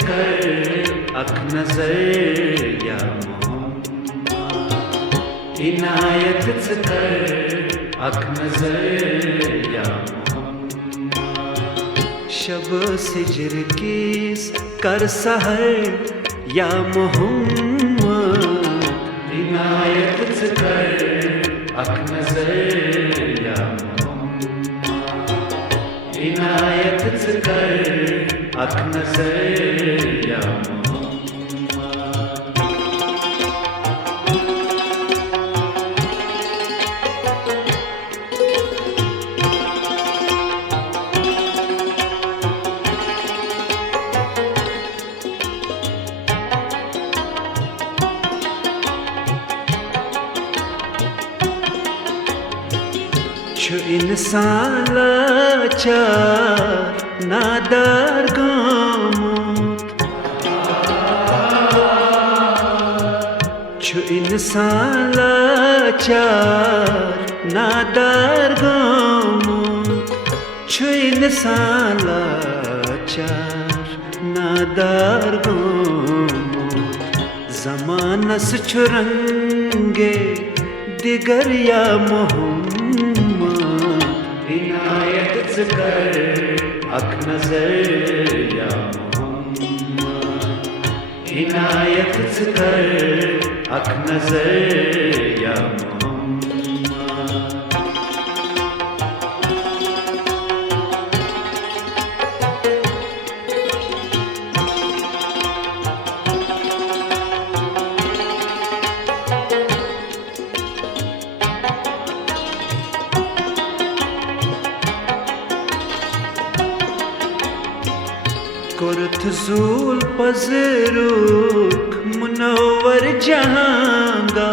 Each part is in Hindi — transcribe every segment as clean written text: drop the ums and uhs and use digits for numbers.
कर अख नजर या मोहम्मद, इनायत कर अख नजर या मोहम्मद, शब सिजर कीस कर सहर या मोहम्मद, इनायत कर अख नजर या मोहम्मद, इनायत कर अख नजर या Mohammad. Şu insan laçar nadar gamut, şu insan laçar nadar gamut, şu insan laçar nadar gamut, zamanas çurange digar ya mohammed, इनायत कर अख नजर या मोहम्मद, इनायत कर अख नजर या मोहम्मद। कुर्त ज़ूल पज़रुक मुनव्वर जहांगा,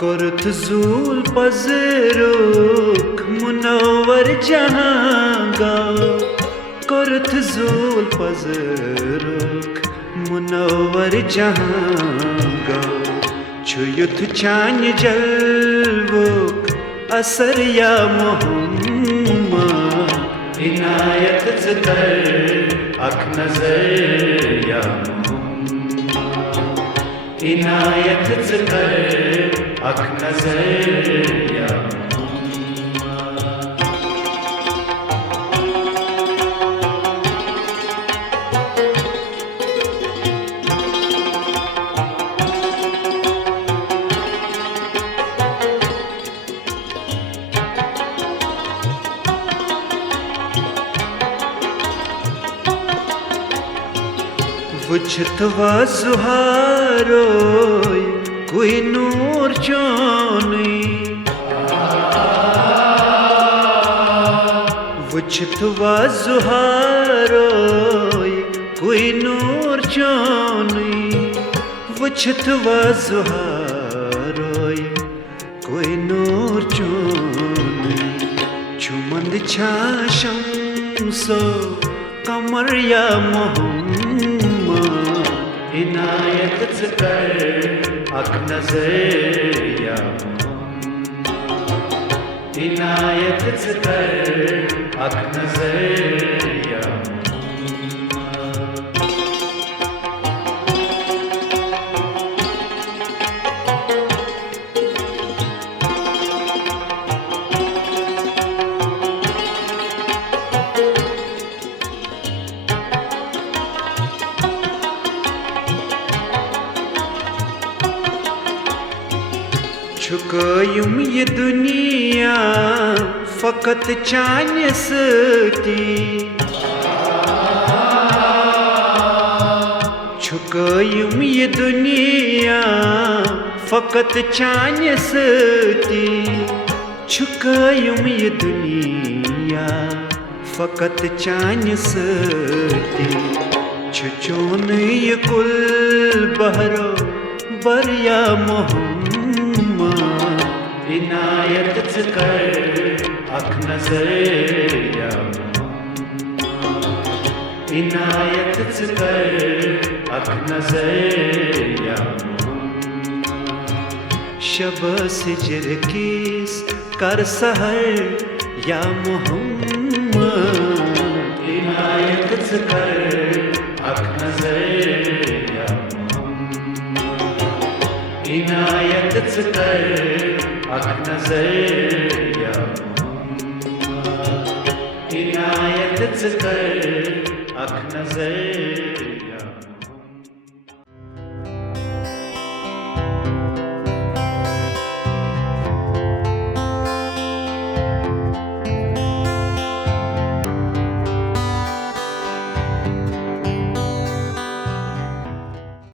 कुर्त ज़ूल पज़रुक मुनव्वर जहांगा, कुर्त ज़ूल पज़रुक मुनव्वर जहांगा, छुयुत चान जलवुक असर या मोहम्मद, इनायत कर अख नजर या मोहम्मद, इनायत कर अख नजर या वुछत वज़ुहारोय कोई नूर चोनी, वुछत वज़ुहारोय कोई नूर चोनी, वुछत वज़ुहारोय कोई नूर चोनी, छुमंद छाशम सो कमर या मोहम्मद, इनायत कर अख नजर या मोहम्मद, इनायत कर अख नजर या छुकायुम ये दुनिया फकत चान्य सती, छुकायुम ये दुनिया फकत चान्य सती, छुकायुम ये दुनिया फकत चान्य सती, छुचोन ये कुल बहरो बरिया मोहम्मद, इनायत कर अख नजर या मोहम्मद, इनायत कर अख नजर या मोहम्मद, शब सिजर कीस कर सहर या मोहम्मद। कर अख नजर या इनायत कर अख नजर या इनायत कर अख नजर